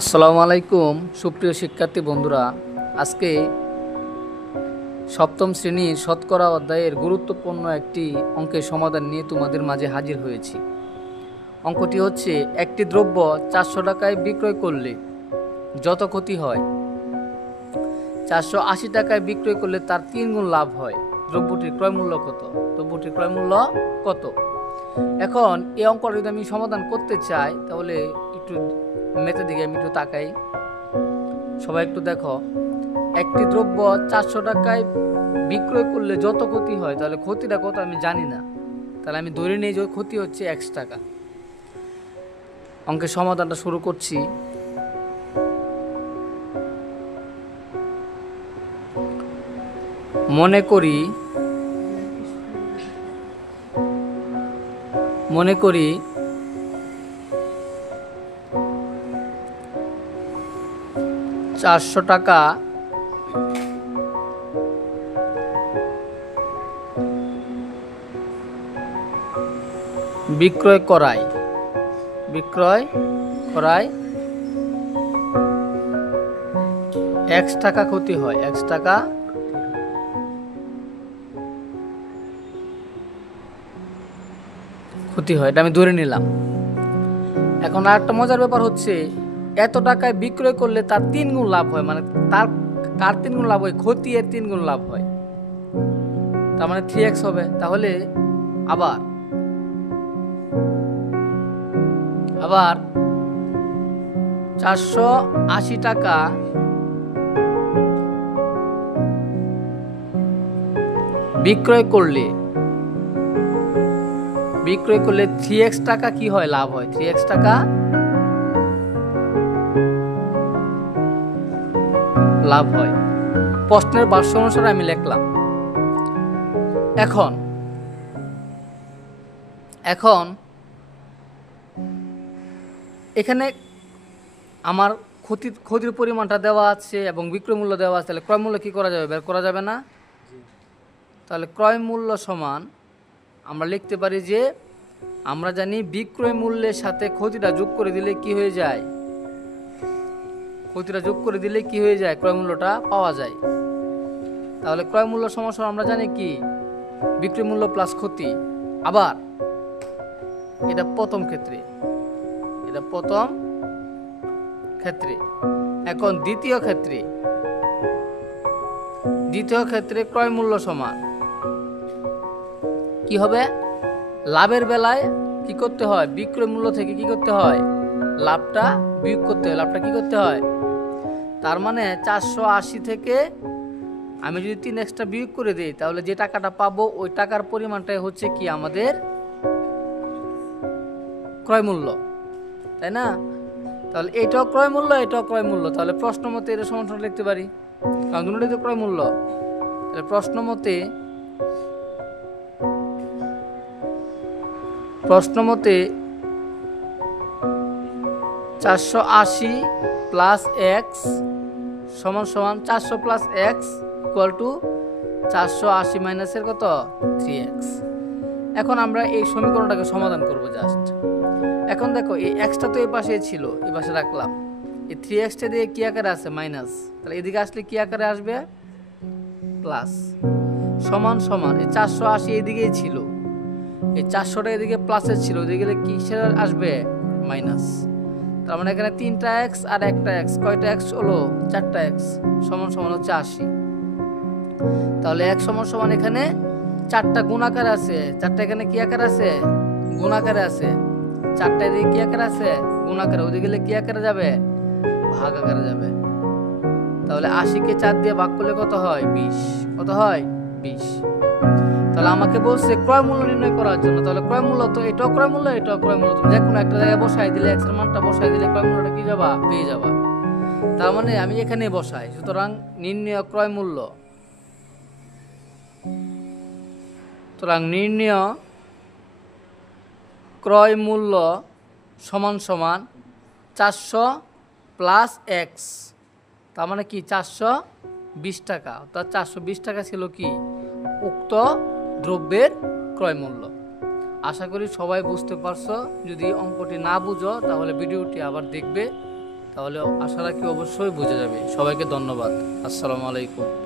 আসসালামু আলাইকুম সুপ্রিয় শিক্ষার্থী বন্ধুরা, আজকে সপ্তম শ্রেণীর শতকরা অধ্যায়ের গুরুত্বপূর্ণ একটি অঙ্কের সমাধান নিয়ে তোমাদের মাঝে হাজির হয়েছি। অঙ্কটি হচ্ছে, একটি দ্রব্য 400 টাকায় বিক্রয় করলে যত ক্ষতি হয় 480 টাকায় বিক্রয় করলে তার 3 গুণ লাভ হয়। দ্রব্যটির ক্রয় মূল্য কত? এখন এই অঙ্কটা যদি আমি সমাধান করতে চাই তাহলে একটু ম্যাথের দিকে আমি একটু তাকাই। সবাই একটু দেখো, একটি দ্রব্য 400 টাকায় বিক্রয় করলে যত ক্ষতি হয়, তাহলে ক্ষতিটা কত আমি জানি না, তাহলে আমি ধরে নিই যে ক্ষতি হচ্ছে x টাকা। অঙ্কের সমাধানটা শুরু করছি। মনে করি 400 টাকা বিক্রয় করায় x টাকা ক্ষতি হয়, x টাকা ক্ষতি হয়, এটা আমি ধরে নিলাম। এখন আর একটা মজার ব্যাপার হচ্ছে, এত টাকায় বিক্রয় করলে তার 3 গুণ লাভ হয়, মানে তার কার 3 গুণ লাভ হয়? ক্ষতি এর 3 গুণ লাভ হয়, তার মানে 3x হবে। তাহলে আবার 480 টাকা বিক্রয় করলে 3x টাকা কি হয়? লাভ হয়। 3x টাকা লাভ হয়। প্রশ্নের ভাষ্য অনুসারে আমি লিখলাম। এখন এখানে আমার ক্ষতির পরিমাণটা দেওয়া আছে এবং বিক্রয় মূল্য দেওয়া আছে, তাহলে ক্রয় মূল্য কি করা যাবে? বের করা যাবে না? তাহলে ক্রয় মূল্য সমান আমরা লিখতে পারি যে, আমরা জানি বিক্রয় মূল্যের সাথে ক্ষতিটা যোগ করে দিলে কি হয়ে যায়? ক্রয় মূল্যটা পাওয়া যায়। তাহলে ক্রয় মূল্য সমান আমরা জানি কি? বিক্রয় মূল্য প্লাস ক্ষতি। আবার এটা প্রথম ক্ষেত্রে। এখন দ্বিতীয় ক্ষেত্রে ক্রয় মূল্য সমান কি হবে? লাভের বেলায় কি করতে হয়? বিক্রয় মূল্য থেকে কি করতে হয়? লাভটা বিয়োগ করতে হয়। লাভটা কি করতে হয়? তার মানে 480 থেকে আমি যদি 3 এক্সট্রা বিয়োগ করে দিই, তাহলে যে টাকাটা পাবো ওই টাকার পরিমাণটাই হচ্ছে কি আমাদের ক্রয় মূল্য, তাই না? তাহলে এটাও ক্রয় মূল্য, তাহলে প্রশ্ন মতে এটা সমান লিখতে পারি, কারণ দুটোই তো ক্রয় মূল্য। তাহলে প্রশ্ন মতে 480 প্লাস এক্স সমান 400 প্লাস এক্স ইকুয়াল টু 480 মাইনাসের কত? 3x। এখন আমরা এই সমীকরণটাকে সমাধান করব জাস্ট। এখন দেখো, এই এক্সটা তো এই পাশে ছিল, এই পাশে রাখলাম। এই 3xটা দিয়ে কি আকারে আছে? মাইনাস। তাহলে এদিকে আসলে কি আকারে আসবে? প্লাস। সমান এই 480 এদিকেই ছিল, এই 400টা এদিকে প্লাসের ছিল, ওদিকে গেলে কি আসবে? মাইনাস। তার মানে এখানে 3টা x আর 1টা x, কয়টা x হলো? 4টা x, সমান হচ্ছে 80। তাহলে x সমান এখানে 4টা গুণ আকারে আছে, 4টা এখানে কি আকারে আছে? গুণ আকারে আছে। 4টা এদিকে কি আকারে আছে? গুণ আকারে। ওদিকে গেলে কি আকারে যাবে? ভাগ আকারে যাবে। তাহলে 80কে 4 দিয়ে ভাগ করলে কত হয়? 20। কত হয়? 20। তাহলে আমাকে বলছে ক্রয় মূল্য নির্ণয় করার জন্য। তাহলে ক্রয় মূল্য তো এটাও ক্রয় মূল্য, তুমি যে কোনো একটা জায়গায় বসাই দিলে, x এর মানটা বসাই দিলে ক্রয় মূল্যটা কি যাবা? পেয়ে যাবা। তার মানে আমি এখানে বসাই, সুতরাং নির্ণয় ক্রয় মূল্য সমান 400 প্লাস এক্স, তার মানে কি? 420 টাকা। অর্থাৎ 420 টাকা ছিল কি? উক্ত দ্রব্যের ক্রয় মূল্য। আশা করি সবাই বুঝতে পারছো। যদি অঙ্কটি না বুঝো তাহলে ভিডিওটি আবার দেখবে। তাহলে আশা রাখি অবশ্যই বুঝে যাবে। সবাইকে ধন্যবাদ। আসসালামু আলাইকুম।